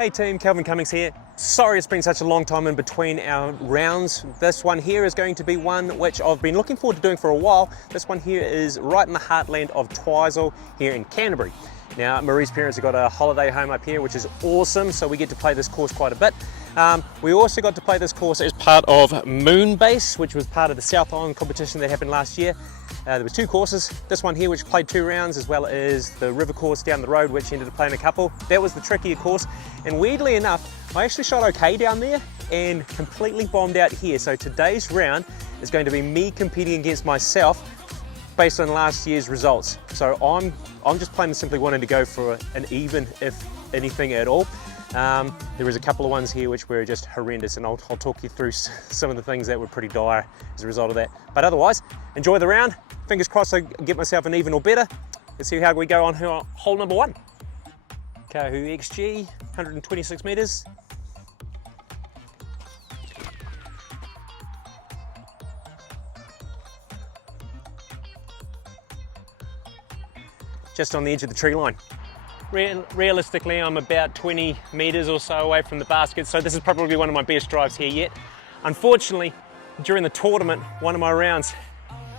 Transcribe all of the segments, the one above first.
Hey team, Kelvin Cummings here. Sorry it's been such a long time in between our rounds. This one here is going to be one which I've been looking forward to doing for a while. This one here is right in the heartland of Twizel here in Canterbury. Now Maree's parents have got a holiday home up here which is awesome, so we get to play this course quite a bit. We also got to play this course as part of Moonbase, which was part of the South Island competition that happened last year. There were two courses, this one here which played 2 rounds, as well as the river course down the road which ended up playing a couple. That was the trickier course, and weirdly enough I actually shot okay down there and completely bombed out here. So today's round is going to be me competing against myself based on last year's results. So I'm just plain and simply wanting to go for an even, if anything at all. There was a couple of ones here which were just horrendous, and I'll talk you through some of the things that were pretty dire as a result of that. But otherwise, enjoy the round. Fingers crossed I get myself an even or better. Let's see how we go on hole number 1. Kahu XG, 126 meters. Just on the edge of the tree line. Realistically, I'm about 20 meters or so away from the basket, so this is probably one of my best drives here yet. Unfortunately, during the tournament, one of my rounds,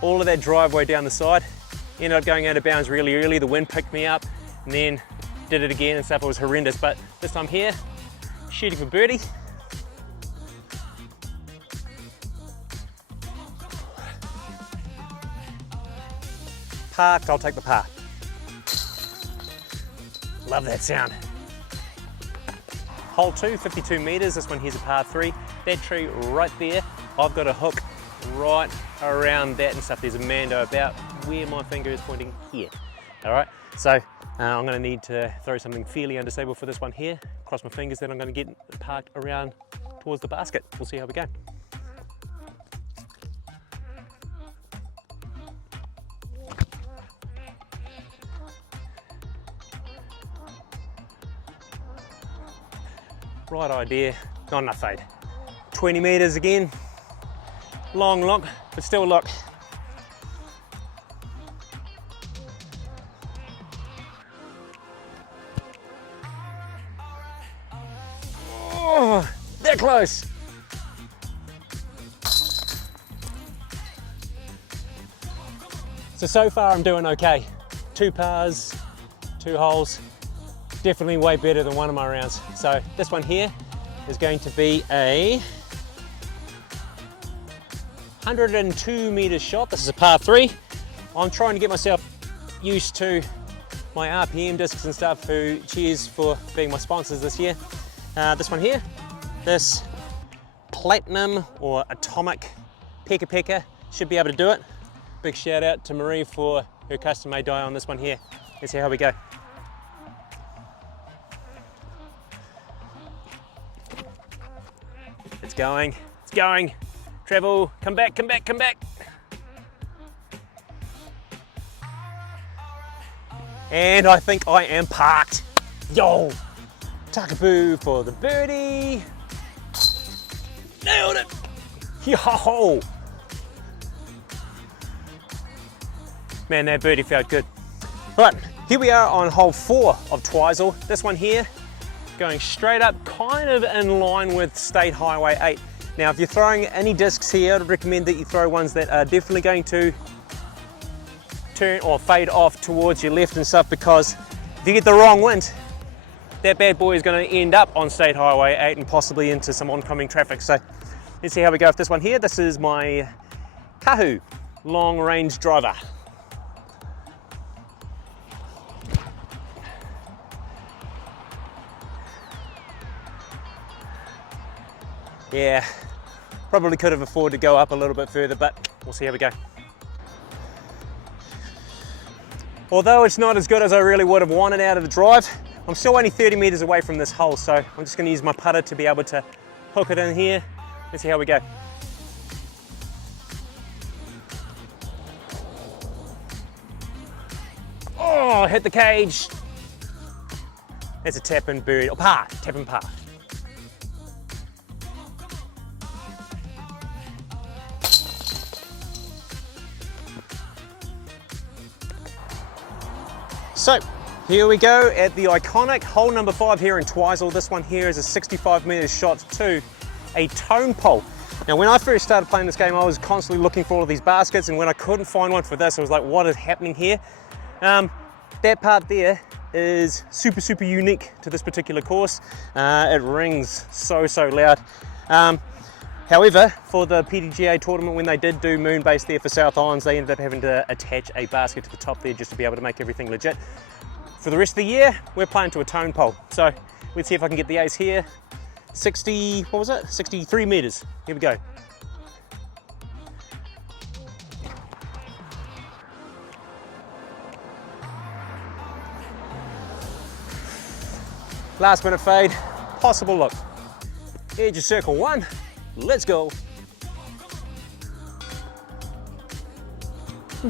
all of that driveway down the side ended up going out of bounds really early. The wind picked me up and then did it again and stuff. It was horrendous, but this time here, shooting for birdie. Parked, I'll take the par. Love that sound. Hole 2, 52 meters. This one here's a par 3. That tree right there, I've got a hook right around that and stuff. There's a mando about where my finger is pointing here. All right, so I'm gonna need to throw something fairly unstable for this one here. Cross my fingers that I'm gonna get parked around towards the basket. We'll see how we go. Right idea, not enough fade. 20 meters again. Long look, but still look. Oh, they're close. So far I'm doing okay. 2 pars, 2 holes. Definitely way better than one of my rounds. So this one here is going to be a 102 meter shot. This is a par 3. I'm trying to get myself used to my RPM discs and stuff, who cheers for being my sponsors this year. This one here, this platinum or atomic Pekapeka should be able to do it. Big shout out to Maree for her custom made die on this one here. Let's see how we go. It's going, it's going. Travel, come back, come back, come back. And I think I am parked. Yo, Takaboo for the birdie. Nailed it. Yo. Man, that birdie felt good. Right, here we are on hole 4 of Twizel. This one here, going straight up, kind of in line with State Highway 8. Now, if you're throwing any discs here, I'd recommend that you throw ones that are definitely going to turn or fade off towards your left and stuff, because if you get the wrong wind, that bad boy is going to end up on State Highway 8 and possibly into some oncoming traffic. So let's see how we go with this one here. This is my Kahu long range driver. Yeah, probably could have afforded to go up a little bit further, but we'll see how we go. Although it's not as good as I really would have wanted out of the drive, I'm still only 30 meters away from this hole, so I'm just going to use my putter to be able to hook it in here. Let's see how we go. Oh, hit the cage. That's a tap and bird, or par, tap and par. So Here we go at the iconic hole number 5 here in Twizel. This one here is a 65 metres shot to a tone pole. Now when I first started playing this game, I was constantly looking for all of these baskets, and when I couldn't find one for this, I was like, what is happening here? That part there is super unique to this particular course. It rings so loud. However, for the PDGA tournament, when they did do Moonbase there for South Islands, they ended up having to attach a basket to the top there just to be able to make everything legit. For the rest of the year, we're playing to a tone pole. So let's see if I can get the ace here. 63 metres. Here we go. Last minute fade, possible look. Edge of circle 1, let's go.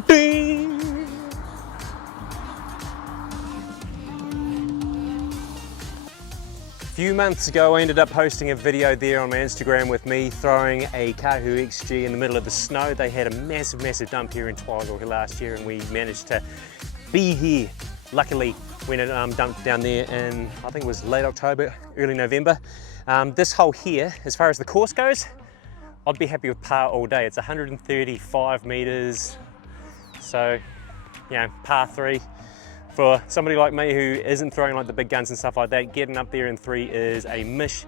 Ding! A few months ago, I ended up posting a video there on my Instagram with me throwing a Kahoo XG in the middle of the snow. They had a massive dump here in Twizel last year, and we managed to be here, luckily, when it dumped down there in, I think it was late October, early November. This hole here, as far as the course goes, I'd be happy with par all day. It's 135 metres, so, you know, par 3. For somebody like me who isn't throwing like the big guns and stuff like that, getting up there in 3 is a mish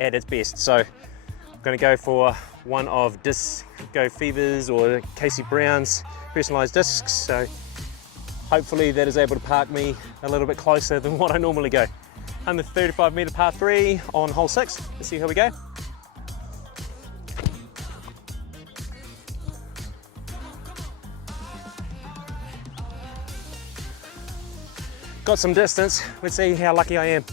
at its best. So I'm gonna go for one of Disco Fever's or Casey Brown's personalised discs. So hopefully that is able to park me a little bit closer than what I normally go. 135 metre par 3 on hole 6. Let's see how we go. Got some distance. Let's see how lucky I am.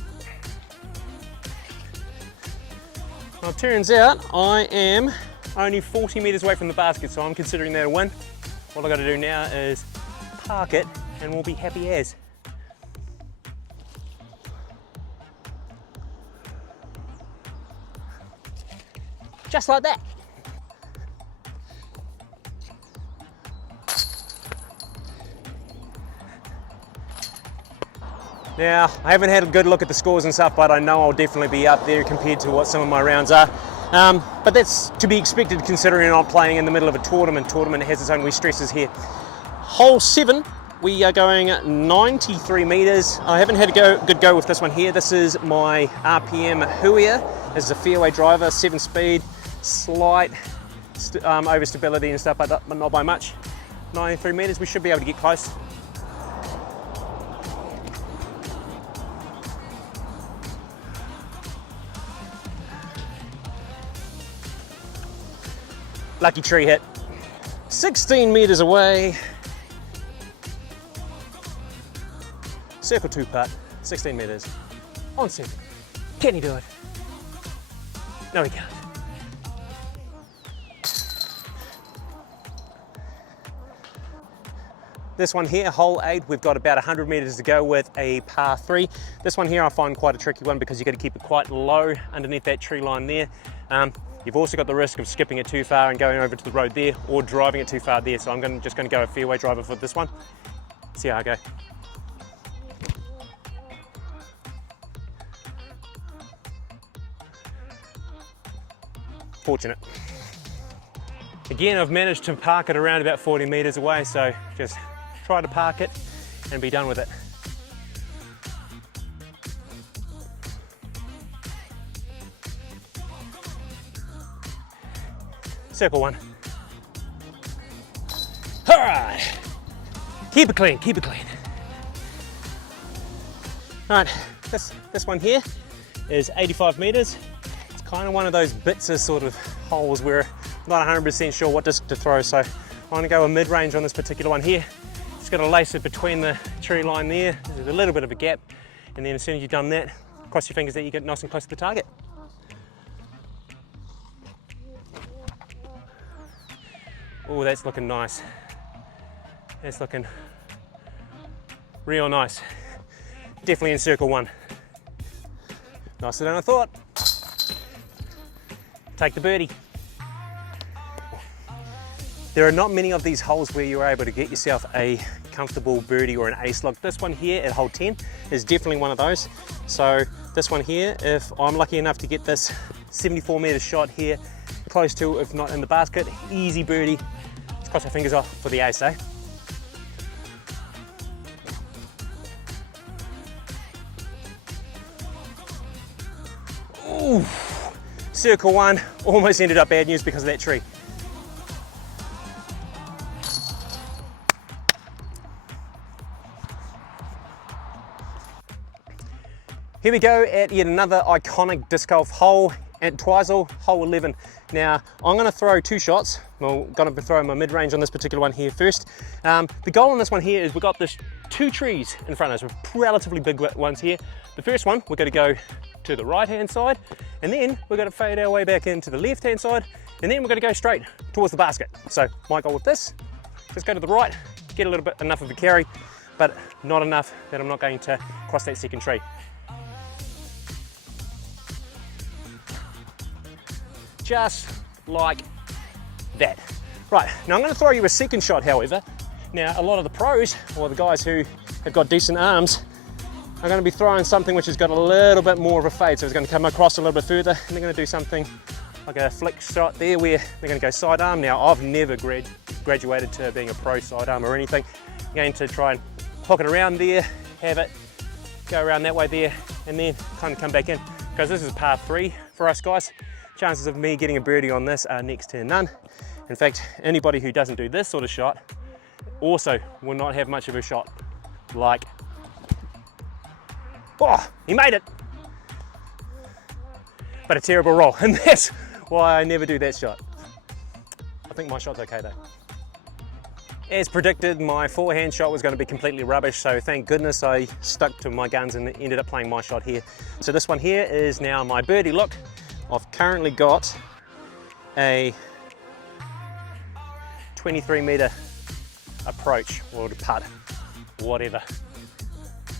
Well, it turns out I am only 40 metres away from the basket, so I'm considering that a win. All I got to do now is park it and we'll be happy as. Just like that. Now, I haven't had a good look at the scores and stuff, but I know I'll definitely be up there compared to what some of my rounds are. But that's to be expected considering I'm playing in the middle of a tournament. Tournament has its own wee stresses here. Hole 7, we are going 93 metres. I haven't had a good go with this one here. This is my RPM Huia. This is a fairway driver, 7 speed, slight overstability and stuff, but not by much. 93 metres, we should be able to get close. Lucky tree hit. 16 metres away. Circle 2 putt, 16 metres. On 7. Can he do it? No, he can't. This one here, hole 8, we've got about 100 metres to go with a par 3. This one here I find quite a tricky one because you've got to keep it quite low underneath that tree line there. You've also got the risk of skipping it too far and going over to the road there, or driving it too far there. So I'm just going to go a fairway driver for this one. See how I go. Fortunate. Again, I've managed to park it around about 40 metres away, so just try to park it and be done with it. Circle 1. All right. Keep it clean, keep it clean. All right, this one here is 85 metres. It's kind of one of those bits of sort of holes where I'm not 100% sure what disc to throw, so I'm gonna go a mid-range on this particular one here. Just gotta lace it between the tree line there. There's a little bit of a gap, and then as soon as you've done that, cross your fingers that you get nice and close to the target. Oh, that's looking nice. That's looking real nice. Definitely in circle 1. Nicer than I thought. Take the birdie. There are not many of these holes where you're able to get yourself a comfortable birdie or an ace look. This one here at hole 10 is definitely one of those. So this one here, if I'm lucky enough to get this 74 meter shot here, close to, if not in the basket, easy birdie. Let's cross our fingers off for the ace, eh? Ooh, circle one, almost ended up bad news because of that tree. Here we go at yet another iconic disc golf hole at Twizel, hole 11. Now, I'm gonna throw two shots. Well, gonna be throwing my mid-range on this particular one here first. The goal on this one here is we've got this two trees in front of us, with relatively big ones here. The first one, we're gonna go to the right-hand side, and then we're gonna fade our way back into the left-hand side, and then we're gonna go straight towards the basket. So my goal with this, just go to the right, get a little bit, enough of a carry, but not enough that I'm not going to cross that second tree. Just like that. Right, now I'm going to throw you a second shot, however. Now, a lot of the pros, or the guys who have got decent arms, are going to be throwing something which has got a little bit more of a fade, so it's going to come across a little bit further, and they're going to do something like a flick shot there where they're going to go sidearm. Now, I've never graduated to being a pro sidearm or anything. I'm going to try and hook it around there, have it go around that way there, and then kind of come back in, because this is par 3 for us guys. Chances of me getting a birdie on this are next to none. In fact, anybody who doesn't do this sort of shot also will not have much of a shot. Like, oh, he made it! But a terrible roll, and that's why I never do that shot. I think my shot's okay though. As predicted, my forehand shot was going to be completely rubbish, so thank goodness I stuck to my guns and ended up playing my shot here. So this one here is now my birdie look. I've currently got a 23 meter approach, or to putt, whatever.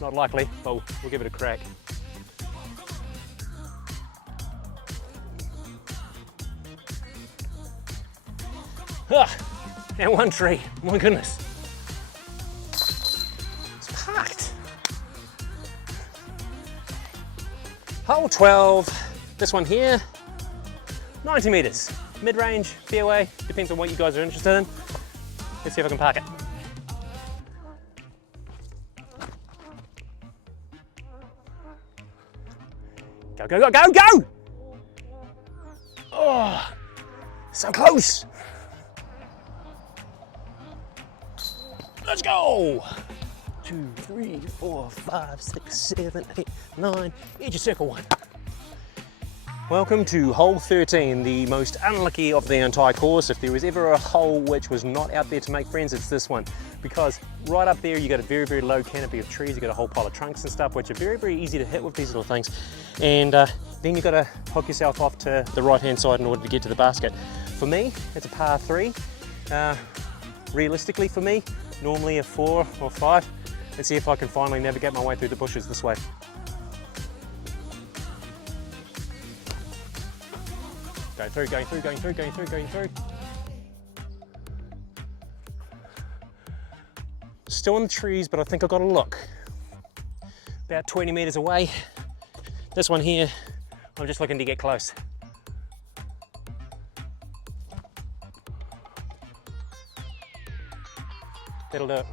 Not likely, but we'll give it a crack. Ah, and one tree, my goodness. It's packed. Hole 12. This one here, 90 meters, mid-range, fairway, depends on what you guys are interested in. Let's see if I can park it. Go, go, go, go, go! Oh, so close. Let's go. 2, 3, 4, 5, 6, 7, 8, 9, here's your circle one. Welcome to hole 13, the most unlucky of the entire course. If there was ever a hole which was not out there to make friends, it's this one. Because right up there you got a very, very low canopy of trees, you got a whole pile of trunks and stuff, which are very, very easy to hit with these little things. And then you got to hook yourself off to the right-hand side in order to get to the basket. For me, it's a par 3. Realistically for me, normally a 4 or 5. Let's see if I can finally navigate my way through the bushes this way. Going through, going through, going through, going through, going through. Still in the trees, but I think I've got a look. About 20 meters away. This one here, I'm just looking to get close. That'll do it.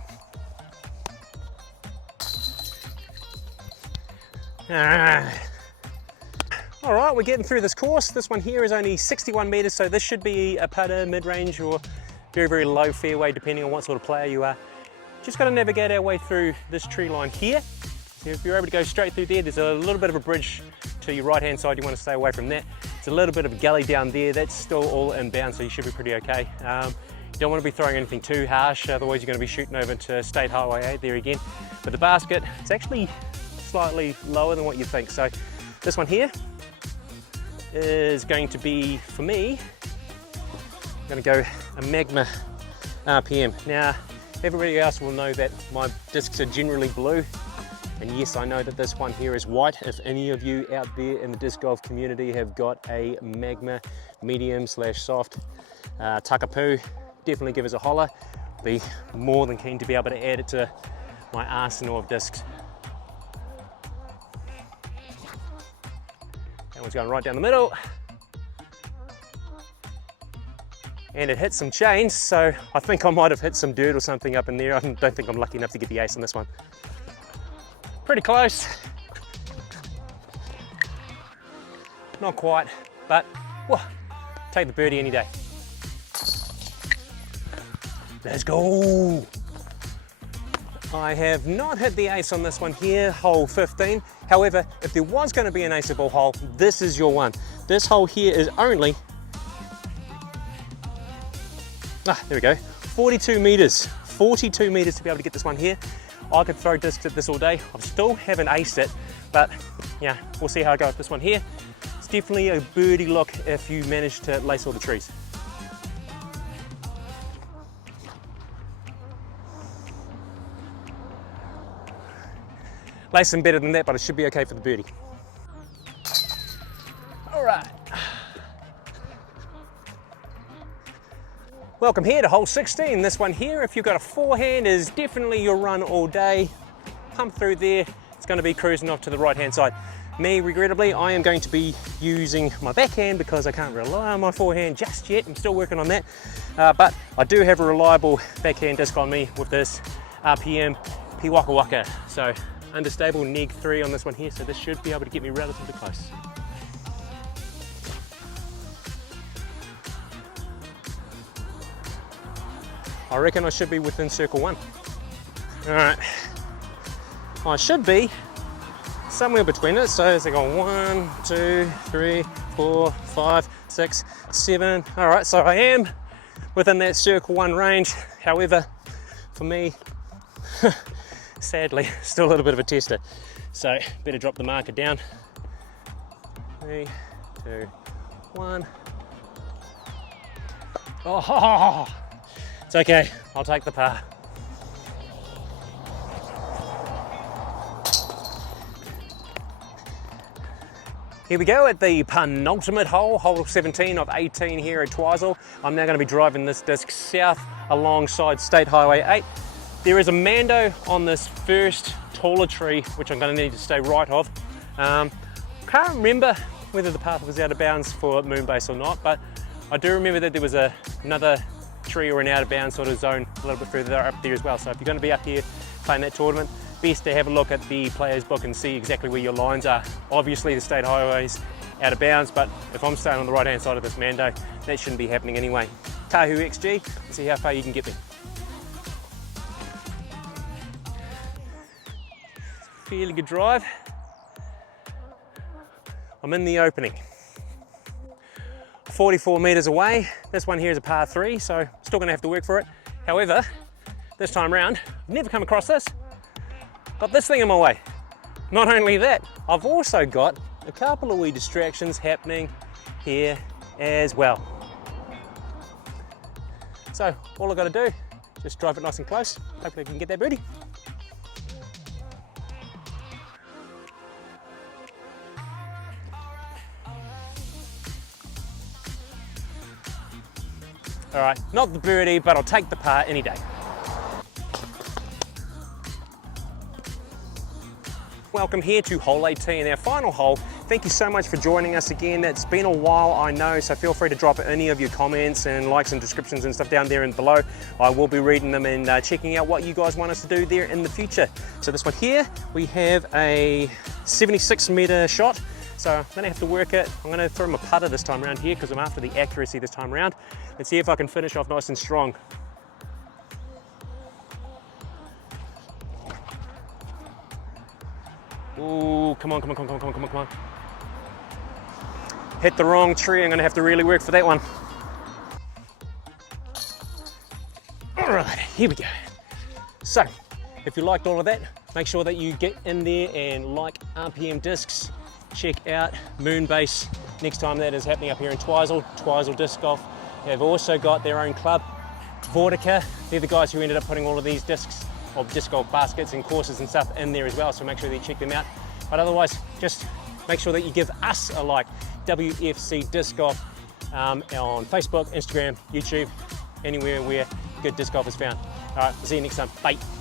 All right, we're getting through this course. This one here is only 61 meters, so this should be a putter, mid-range, or very, very low fairway, depending on what sort of player you are. Just got to navigate our way through this tree line here. So if you're able to go straight through there, there's a little bit of a bridge to your right-hand side. You want to stay away from that. It's a little bit of a gully down there. That's still all inbound, so you should be pretty okay. You don't want to be throwing anything too harsh, otherwise you're going to be shooting over to State Highway 8 there again. But the basket, it's actually slightly lower than what you think. So this one here is going to be, for me, I'm going to go a Magma RPM. Now, everybody else will know that my discs are generally blue, and yes, I know that this one here is white. If any of you out there in the disc golf community have got a Magma medium / soft Takapoo, definitely give us a holler. be more than keen to be able to add it to my arsenal of discs. That one's going right down the middle. And it hit some chains, so I think I might have hit some dirt or something up in there. I don't think I'm lucky enough to get the ace on this one. Pretty close. Not quite, but whoa, take the birdie any day. Let's go. I have not hit the ace on this one here, hole 15. However, if there was going to be an aceable hole, this is your one. This hole here is only, there we go, 42 meters. 42 meters to be able to get this one here. I could throw discs at this all day. I still haven't aced it, but yeah, we'll see how I go with this one here. It's definitely a birdie look if you manage to lace all the trees. Lace them better than that, but it should be okay for the birdie. All right. Welcome here to hole 16. This one here, if you've got a forehand, is definitely your run all day. Pump through there, it's going to be cruising off to the right-hand side. Me, regrettably, I am going to be using my backhand because I can't rely on my forehand just yet. I'm still working on that. But I do have a reliable backhand disc on me with this RPM Waka Waka. So understable neg 3 on this one here, so this should be able to get me relatively close. I reckon I should be within circle 1. All right, I should be somewhere between it. So it's like 1, 2, 3, 4, 5, 6, 7. All right, so I am within that circle 1 range. However, for me, sadly, still a little bit of a tester. So better drop the marker down. 3, 2, 1. Oh, it's okay, I'll take the par. Here we go at the penultimate hole, hole 17 of 18 here at Twizel. I'm now going to be driving this disc south alongside State Highway 8. There is a mando on this first taller tree, which I'm going to need to stay right of. Can't remember whether the path was out of bounds for Moonbase or not, but I do remember that there was another tree or an out of bounds sort of zone a little bit further up there as well. So if you're going to be up here playing that tournament, best to have a look at the player's book and see exactly where your lines are. Obviously the state highway's out of bounds, but if I'm staying on the right hand side of this mando, that shouldn't be happening anyway. Tahu XG, and see how far you can get me. Fairly good drive. I'm in the opening. 44 meters away. This one here is a par 3, so still gonna have to work for it. However, this time around, I've never come across this. Got this thing in my way. Not only that, I've also got a couple of wee distractions happening here as well. So all I've got to do, just drive it nice and close. Hopefully I can get that birdie. All right, not the birdie, but I'll take the par any day. Welcome here to hole 18, our final hole. Thank you so much for joining us again. It's been a while, I know, so feel free to drop any of your comments and likes and descriptions and stuff down there and below. I will be reading them and checking out what you guys want us to do there in the future. So this one here, we have a 76 meter shot. So I'm gonna have to work it. I'm gonna throw my putter this time around here because I'm after the accuracy this time around and see if I can finish off nice and strong. Ooh, come on, come on, come on, come on, come on, come on. Hit the wrong tree, I'm gonna have to really work for that one. All right, here we go. So, if you liked all of that, make sure that you get in there and like RPM Discs. Check out Moonbase next time that is happening up here in Twizel, Twizel Disc Golf. They've also got their own club, Vortica. They're the guys who ended up putting all of these discs or disc golf baskets and courses and stuff in there as well, so make sure that you check them out. But otherwise, just make sure that you give us a like, WFC Disc Golf, on Facebook, Instagram, YouTube, anywhere where good disc golf is found. All right, we'll see you next time. Bye.